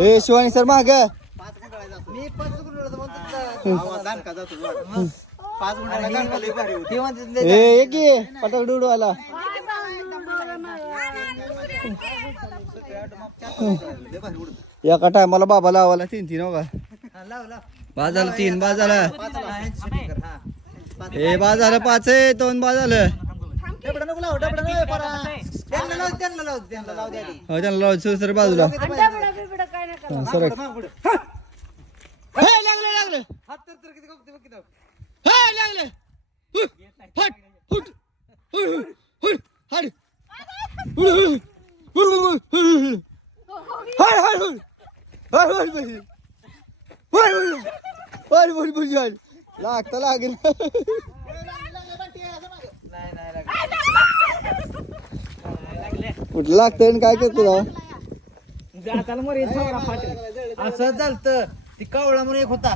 ए Shivani sir माग मी 5 गुंठा ए की पटक उडू आला एका टायमाला बाबा लावायला 3 हो का बाद झालं 3 बाद झालं ए बाद झालं 5 आहे 2 बाद झालं त्यांना लाव सर बाजूला सर लागलं लागलं लागलं फट फुट हड लागतं लागेल कुठलं लागतं काय करतो असं झालं ती कावळा म्हणून एक होता